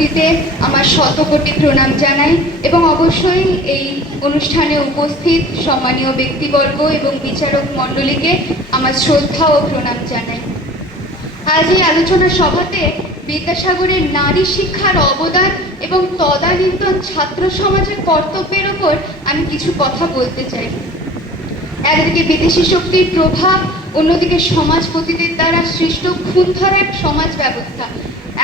উপস্থিতিতে আমার শতকোটি প্রণাম জানাই এবং অবশ্যই এই অনুষ্ঠানে উপস্থিত সম্মানীয় ব্যক্তিবর্গ এবং বিচারক মণ্ডলীকে আমার শ্রদ্ধা ও প্রণাম জানাই। আজ এই আলোচনা সভাতে বিদ্যাসাগরের নারী শিক্ষার অবদান এবং তদানীন্তন ছাত্র সমাজের কর্তব্যের ওপর আমি কিছু কথা বলতে চাই। একদিকে বিদেশি শক্তির প্রভাব, অন্যদিকে সমাজপতিদের দ্বারা সৃষ্ট খুনধর এক সমাজ ব্যবস্থা।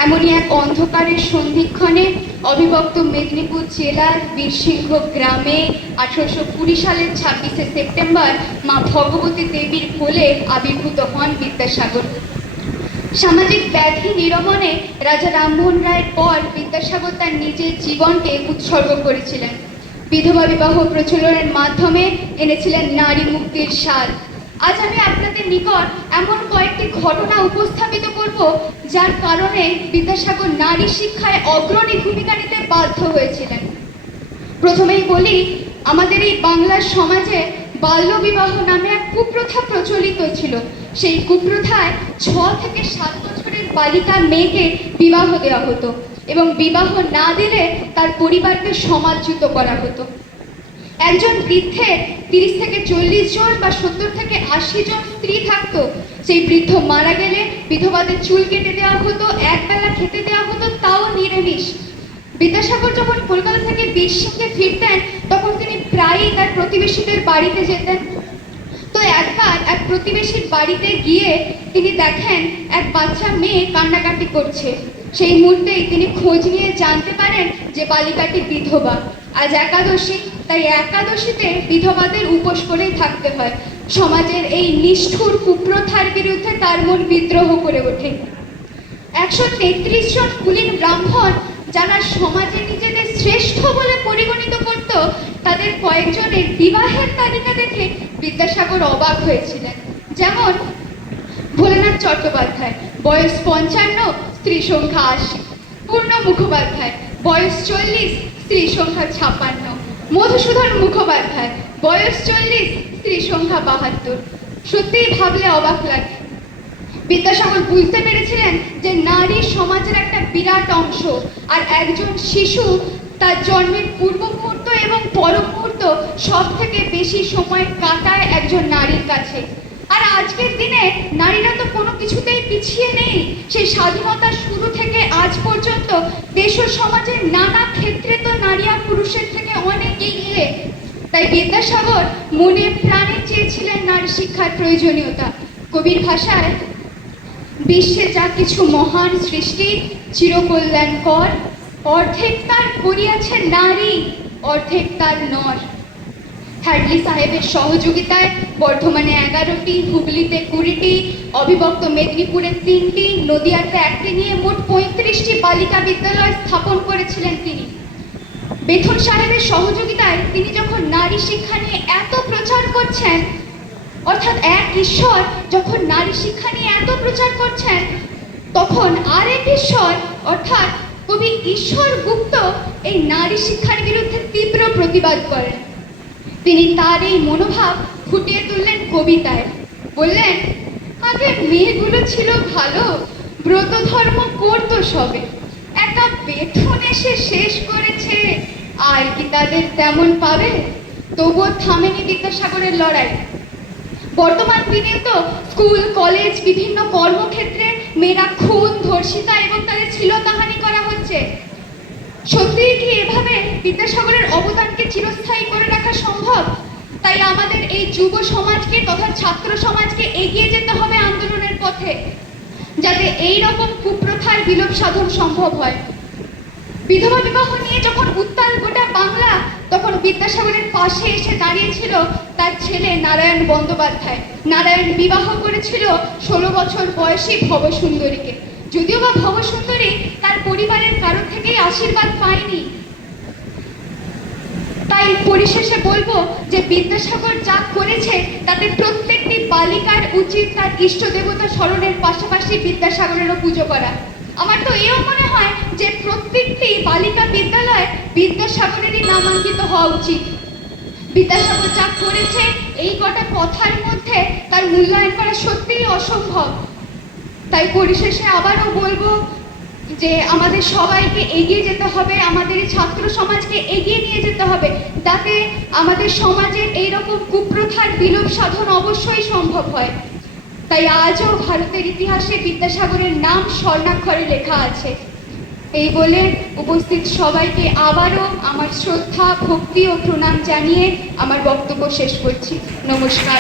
এমনই এক অন্ধকারের সন্ধিক্ষণে অবিভক্ত মেদিনীপুর জেলার বীরসিংহ গ্রামে আঠারোশো কুড়ি সালের ছাব্বিশে সেপ্টেম্বর মা ভগবতী দেবীর কোলে আবির্ভূত হন বিদ্যাসাগর। সামাজিক ব্যাধি নিরমনে রাজা রামমোহন রায়ের পর বিদ্যাসাগর তার নিজের জীবনকে উৎসর্গ করেছিলেন। বিধবা বিবাহ প্রচলনের মাধ্যমে এনেছিলেন নারী মুক্তির স্বাদ। আজ আমি আপনাদের নিকট এমন কয়েকটি ঘটনা উপস্থাপিত করব, যার কারণে বিদ্যাসাগর নারী শিক্ষায় অগ্রণী ভূমিকা নিতে বাধ্য হয়েছিলেন। প্রথমেই বলি, আমাদের এই বাংলার সমাজে বাল্যবিবাহ নামে এক কুপ্রথা প্রচলিত ছিল। সেই কুপ্রথায় ছ থেকে সাত বছরের বালিকা মেয়েকে বিবাহ দেওয়া হতো এবং বিবাহ না দিলে তার পরিবারকে সমাজচ্যুত করা হতো। একজন বৃদ্ধের তিরিশ থেকে চল্লিশ জন বা সত্তর থেকে আশি জন স্ত্রী থাকতো। সেই বৃদ্ধ মারা গেলে বিধবাদের চুল কেটে দেওয়া হতো, একবেলা খেতে দেওয়া হতো, তাও নিরামিষ। বিদ্যাসাগর যখন কলকাতা থেকে বীরসিংহে ফিরতেন, তখন তিনি প্রায়ই তার প্রতিবেশীদের বাড়িতে যেতেন। তো একবার এক প্রতিবেশীর বাড়িতে গিয়ে তিনি দেখেন এক বাচ্চা মেয়ে কান্নাকাটি করছে। সেই মুহূর্তেই তিনি খোঁজ নিয়ে জানতে পারেন যে বালিকাটি বিধবা। আজ একাদশী, তাই একাদশীতে বিধবাদের উপোস করেই থাকতে হয়। সমাজের এই নিষ্ঠুর কুপ্রথার বিরুদ্ধে তার মন বিদ্রোহ করে ওঠে। একশো তেত্রিশ জন কুলীন ব্রাহ্মণ, যারা সমাজে নিজেদের শ্রেষ্ঠ বলে পরিগণিত করত, তাদের কয়েকজনের বিবাহের তালিকা দেখে বিদ্যাসাগর অবাক হয়েছিলেন। যেমন ভোলেনাথ চট্টোপাধ্যায়, বয়স পঞ্চান্ন স্ত্রী সংখ্যা আশি। পূর্ণ মুখোপাধ্যায়, বয়স চল্লিশ স্ত্রী সংখ্যা ছাপ্পান্ন মধুসূদন মুখোপাধ্যায়, বয়স চল্লিশ স্ত্রী সংখ্যা বাহাত্তর। সত্যিই ভাবলে অবাক লাগে। বিদ্যাসাগর বুঝতে পেরেছিলেন যে নারী সমাজের একটা বিরাট অংশ আর একজন শিশু তার জন্মের পূর্ব মুহূর্ত এবং পর মুহূর্ত সব থেকে বেশি সময় কাটায় একজন নারীর কাছে। আর আজকের দিনে নারীরা তো কোনো কিছুতেই পিছিয়ে নেই। সেই স্বাধীনতা শুরু থেকে আজ পর্যন্ত দেশ ও সমাজের নানা ক্ষেত্রে তো নারী আর পুরুষের থেকে অনেক এগিয়ে তাই বিদ্যাসাগর মনে প্রাণে চেয়েছিলেন নারী শিক্ষার প্রয়োজনীয়তা। কবির ভাষায়, বিশ্বে যা কিছু মহান সৃষ্টি চিরকল্যাণকর অর্ধেক তার করিয়াছে নারী, অর্ধেক তার নর। হ্যাডলি সাহেবের সহযোগিতায় বর্ধমানে এগারোটি, হুগলিতে কুড়িটি, অবিভক্ত মেদিনীপুরে তিনটি, নদিয়াতে একটি নিয়ে মোট পঁয়ত্রিশটি বালিকা বিদ্যালয় স্থাপন করেছিলেন তিনি। বেথন সাহেবের সহযোগিতায় তিনি যখন নারী শিক্ষা নিয়ে এত প্রচার করছেন, অর্থাৎ এক ঈশ্বর যখন নারী শিক্ষা নিয়ে এত প্রচার করছেন, তখন আরেক ঈশ্বর, অর্থাৎ কবি ঈশ্বর গুপ্ত এই নারী শিক্ষার বিরুদ্ধে তীব্র প্রতিবাদ করেন। তিনি তার এই মনোভাব ফুটিয়ে তুললেন কবিতায়। বললেন, আগে মেয়েগুলো ছিল ভালো ব্রত ধর্ম করতো সবে। একটা বেথন এসে শেষ করেছে। আর কি তাদের তেমন পাবে? তবুও থামেনি বিদ্যাসাগরের লড়াই। বর্তমান দিনে তো স্কুল, কলেজ, বিভিন্ন কর্মক্ষেত্রে মেয়েরা খুন, ধর্ষিতা এবং তাদের শ্লীলতাহানি করা হচ্ছে। সত্যিই কি এভাবে বিদ্যাসাগরের অবদানকে চিরস্থায়ী করে রাখা সম্ভব? তাই আমাদের এই যুব সমাজকে তথা ছাত্র সমাজকে এগিয়ে যেতে হবে আন্দোলনের পথে, যাতে এই রকম কুপ্রথার বিলোপ সাধন সম্ভব হয়। বিধবা বিবাহ নিয়ে যখন উত্তাল গোটা বাংলা, তখন বিদ্যাসাগরের পাশে এসে দাঁড়িয়েছিল তার ছেলে নারায়ণ বন্দ্যোপাধ্যায়। নারায়ণ বিবাহ করেছিল ষোলো বছর বয়সী ভবসুন্দরীকে। যদিও বা ভবসুন্দরী তার পরিবারের কারও থেকেই আশীর্বাদ পায়নি। তাই পরিশেষে বলব যে বিদ্যাসাগর যা করেছে, তাতে প্রত্যেকটি বালিকার উচিত তার ইষ্ট দেবতা স্মরণের পাশাপাশি বিদ্যাসাগরেরও পুজো করা। আমার তো এও মনে হয় যে প্রত্যেকটি বালিকা বিদ্যালয় বিদ্যাসাগরেরই নামাঙ্কিত হওয়া উচিত। বিদ্যাসাগর যা করেছে, এই কটা কথার মধ্যে তার মূল্যায়ন করা সত্যিই অসম্ভব। তাই পরিশেষে আবারও বলব যে আমাদের সবাইকে এগিয়ে যেতে হবে, আমাদের ছাত্র সমাজকে এগিয়ে নিয়ে যেতে হবে, যাতে আমাদের সমাজের এইরকম কুপ্রথার বিলোপ সাধন অবশ্যই সম্ভব হয়। তাই আজও ভারতের ইতিহাসে বিদ্যাসাগরের নাম স্বর্ণাক্ষরে লেখা আছে। এই বলে উপস্থিত সবাইকে আবারও আমার শ্রদ্ধা, ভক্তি ও প্রণাম জানিয়ে আমার বক্তব্য শেষ করছি। নমস্কার।